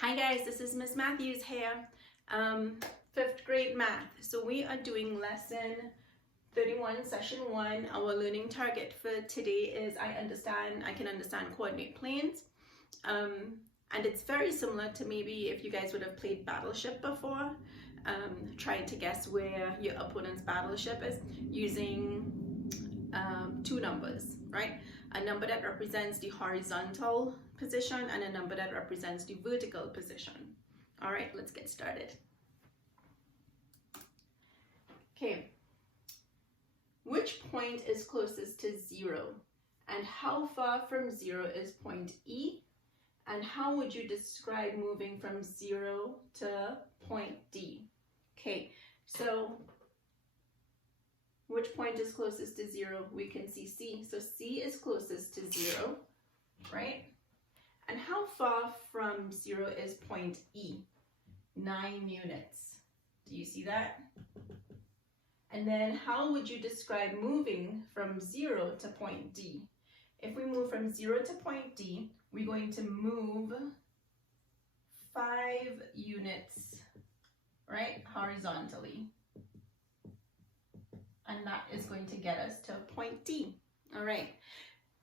Hi guys, this is Miss Matthews here, 5th grade math. So we are doing lesson 31, session 1. Our learning target for today is I can understand coordinate planes. And it's very similar to maybe if you guys would have played Battleship before, trying to guess where your opponent's battleship is using two numbers, right? A number that represents the horizontal position and a number that represents the vertical position. All right, let's get started. Okay, which point is closest to 0? And how far from 0 is point E? And how would you describe moving from 0 to point D? Okay, so which point is closest to 0? We can see C. So C is closest to 0, right? And how far from 0 is point E? 9 units. Do you see that? And then how would you describe moving from 0 to point D? If we move from 0 to point D, we're going to move 5 units, right, horizontally. And that is going to get us to point D. All right.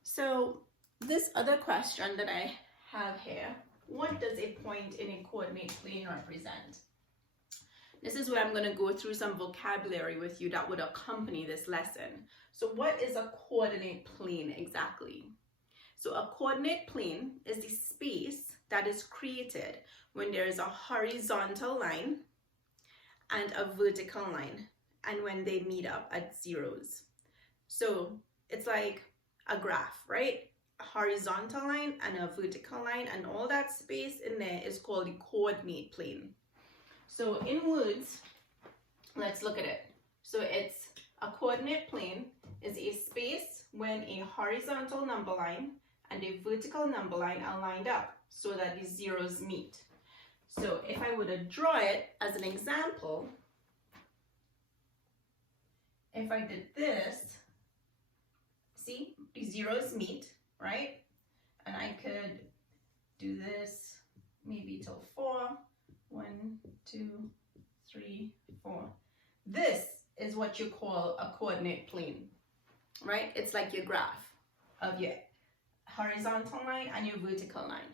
So this other question that I have here, what does a point in a coordinate plane represent? This is where I'm going to go through some vocabulary with you that would accompany this lesson. So what is a coordinate plane exactly? So a coordinate plane is the space that is created when there is a horizontal line and a vertical line, and when they meet up at zeros. So it's like a graph, right? A horizontal line and a vertical line, and all that space in there is called the coordinate plane. So in words, let's look at it. So it's a coordinate plane is a space when a horizontal number line and a vertical number line are lined up so that the zeros meet. So if I were to draw it as an example, if I did this, see, the zeros meet, right? And I could do this maybe till 4. 1, 2, 3, 4. This is what you call a coordinate plane, right? It's like your graph of your horizontal line and your vertical line.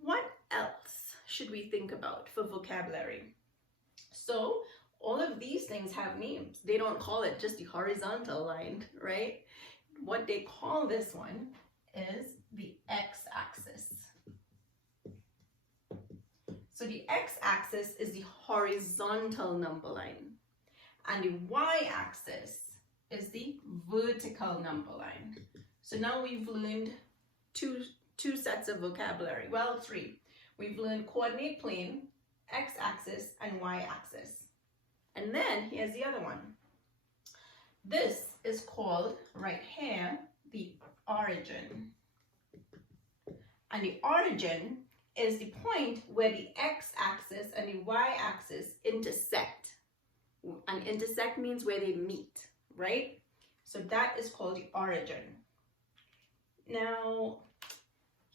What else should we think about for vocabulary? So all of these things have names. They don't call it just the horizontal line, right? What they call this one is the x-axis. So the x-axis is the horizontal number line, and the y-axis is the vertical number line. So now we've learned two sets of vocabulary. Well, 3. We've learned coordinate plane, x-axis, and y-axis. And then here's the other one. This is called, right here, the origin. And the origin is the point where the x-axis and the y-axis intersect. And intersect means where they meet, right? So that is called the origin. Now,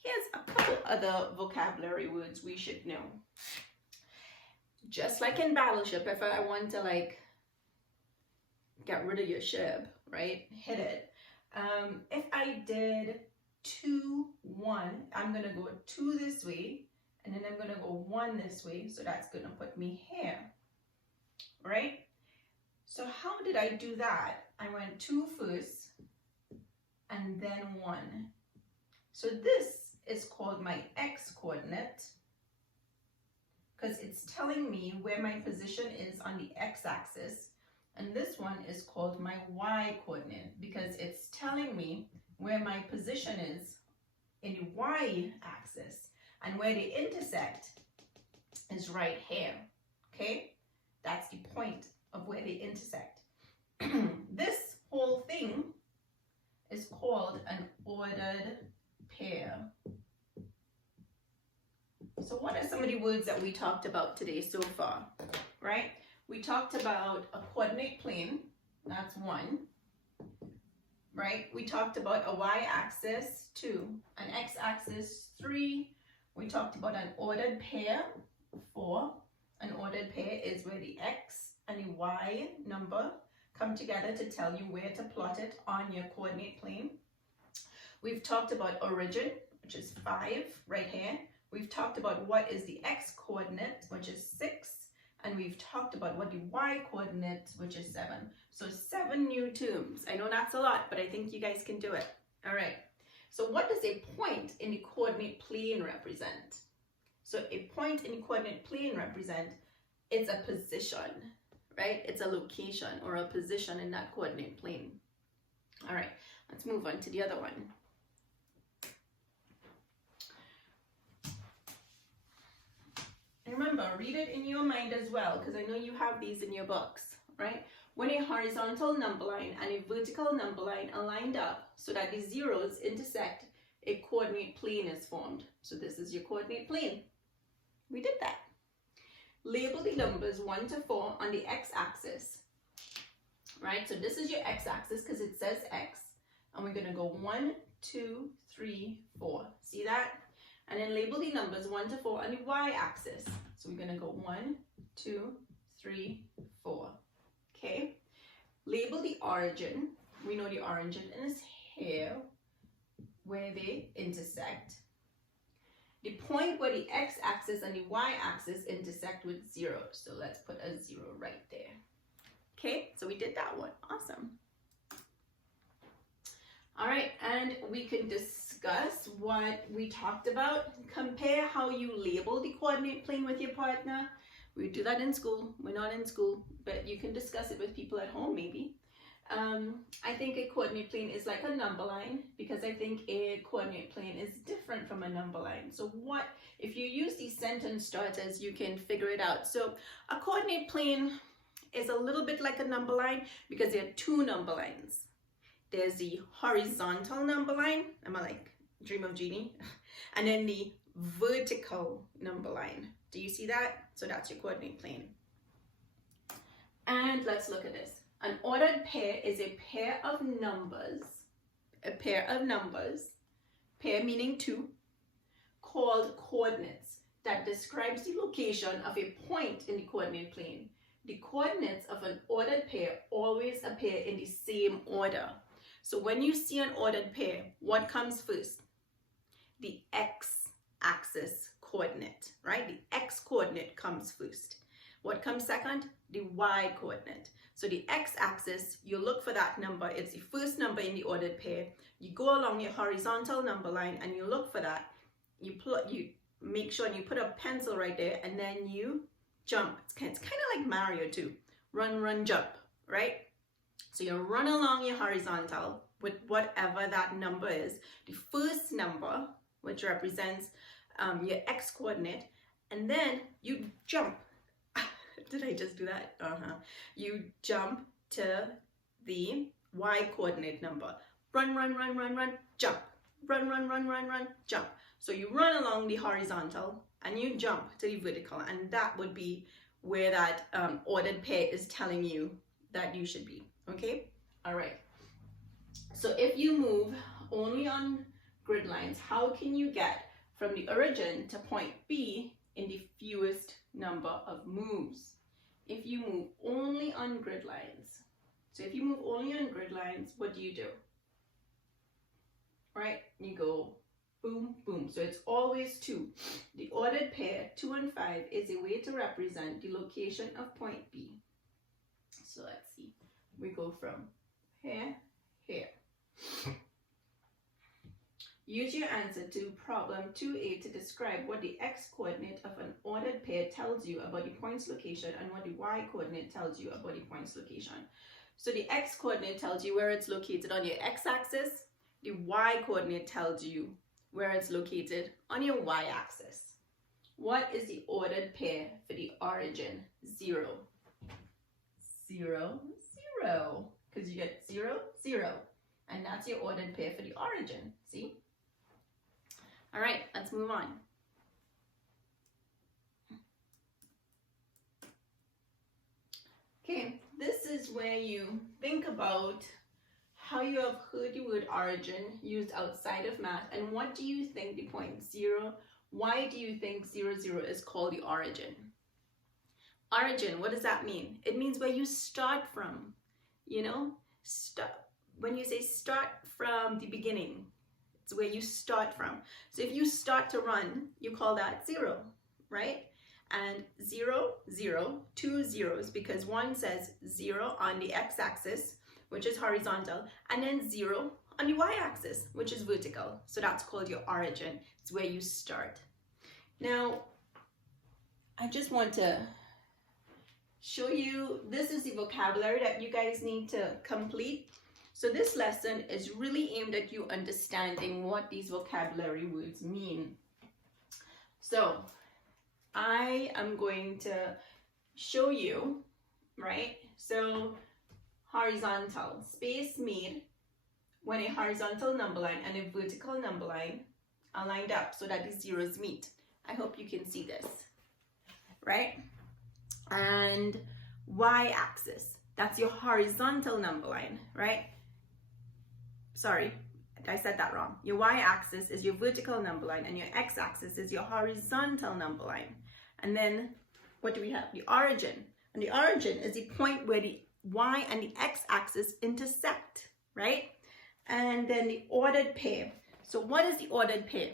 here's a couple other vocabulary words we should know. Just like in Battleship, if I want to like get rid of your ship, right? Hit it. If I did 2, 1, I'm gonna go 2 this way, and then I'm gonna go 1 this way, so that's gonna put me here, right? So how did I do that? I went 2 first, and then 1. So this is called my x coordinate, because it's telling me where my position is on the x-axis, and this one is called my y coordinate because it's telling me where my position is in the y-axis, and where they intersect is right here, okay? That's the point of where they intersect. This whole thing is called an ordered pair. So what are some of the words that we talked about today so far, right? We talked about a coordinate plane, that's 1, right? We talked about a y-axis, 2, an x-axis, 3, We talked about an ordered pair. 4. An ordered pair is where the x and the y number come together to tell you where to plot it on your coordinate plane. We've talked about origin, which is 5 right here. We've talked about what is the x coordinate, which is 6. And we've talked about what the y coordinate, which is 7. So 7 new terms. I know that's a lot, but I think you guys can do it. All right. So what does a point in the coordinate plane represent? So a point in the coordinate plane represent, it's a position, right? It's a location or a position in that coordinate plane. All right, let's move on to the other one. Remember, read it in your mind as well, because I know you have these in your books, right? When a horizontal number line and a vertical number line are lined up so that the zeros intersect, a coordinate plane is formed. So this is your coordinate plane. We did that. Label the numbers 1 to 4 on the x-axis, right? So this is your x-axis because it says x, and we're going to go 1, 2, 3, 4. See that? And then label the numbers 1 to 4 on the y-axis. So we're going to go 1, 2, 3, 4. Okay? Label the origin. We know the origin is here, where they intersect. The point where the x-axis and the y-axis intersect with 0. So let's put a 0 right there. Okay, so we did that one. Awesome. All right, and we can discuss what we talked about. Compare how you label the coordinate plane with your partner. We do that in school. We're not in school, but you can discuss it with people at home maybe. I think a coordinate plane is like a number line, because I think a coordinate plane is different from a number line. So what, if you use these sentence starters, you can figure it out. So a coordinate plane is a little bit like a number line because there are 2 number lines. There's the horizontal number line, am I like Dream of Genie? And then the vertical number line. Do you see that? So that's your coordinate plane. And let's look at this. An ordered pair is a pair of numbers, pair meaning 2, called coordinates that describes the location of a point in the coordinate plane. The coordinates of an ordered pair always appear in the same order. So when you see an ordered pair, what comes first? The x-axis coordinate, right? The x coordinate comes first. What comes second? The y coordinate. So the x-axis, you look for that number. It's the first number in the ordered pair. You go along your horizontal number line and you look for that. You make sure and you put a pencil right there, and then you jump. It's kind of like Mario too. Run, run, jump, right? So you run along your horizontal with whatever that number is. The first number, which represents your x coordinate, and then you jump. Did I just do that? You jump to the y coordinate number. Run, run, run, run, run, jump. Run, run, run, run, run, jump. So you run along the horizontal and you jump to the vertical, and that would be where that ordered pair is telling you that you should be. Okay? All right. So if you move only on grid lines, how can you get from the origin to point B in the fewest number of moves? If you move only on grid lines. So if you move only on grid lines, what do? Right? You go boom, boom. So it's always 2. The ordered pair, 2 and 5, is a way to represent the location of point B. So let's see. We go from here, here. Use your answer to problem 2A to describe what the x-coordinate of an ordered pair tells you about the point's location and what the y-coordinate tells you about the point's location. So the x-coordinate tells you where it's located on your x-axis. The y-coordinate tells you where it's located on your y-axis. What is the ordered pair for the origin? 0. 0, 0. Because you get 0, 0. And that's your ordered pair for the origin. See? All right, let's move on. Okay, this is where you think about how you have heard the word origin used outside of math, and what do you think the point 0, Why do you think 0, 0 is called the origin? Origin, what does that mean? It means where you start from, you know? When you say start from the beginning, it's where you start from. So if you start to run, you call that 0, right? And 0, 0, 2 zeros, because one says 0 on the x-axis, which is horizontal, and then 0 on the y-axis, which is vertical. So that's called your origin. It's where you start. Now, I just want to show you, this is the vocabulary that you guys need to complete. So this lesson is really aimed at you understanding what these vocabulary words mean. So I am going to show you, right? So horizontal, space made when a horizontal number line and a vertical number line are lined up so that the zeros meet. I hope you can see this, right? And y-axis, that's your horizontal number line, right? Sorry, I said that wrong. Your y-axis is your vertical number line and your x-axis is your horizontal number line. And then what do we have? The origin. And the origin is the point where the y and the x-axis intersect, right? And then the ordered pair. So what is the ordered pair?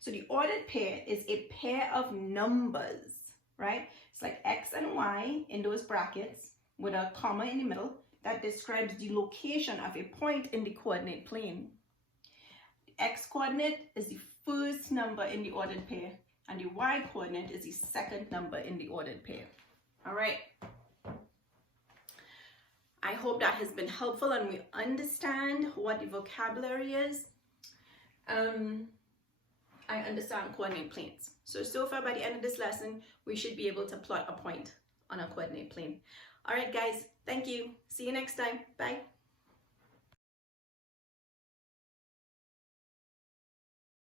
So the ordered pair is a pair of numbers, right? It's like x and y in those brackets with a comma in the middle that describes the location of a point in the coordinate plane. The x coordinate is the first number in the ordered pair, and the y coordinate is the second number in the ordered pair. All right. I hope that has been helpful and we understand what the vocabulary is. I understand coordinate planes. So far by the end of this lesson, we should be able to plot a point on a coordinate plane. All right, guys, thank you. See you next time. Bye.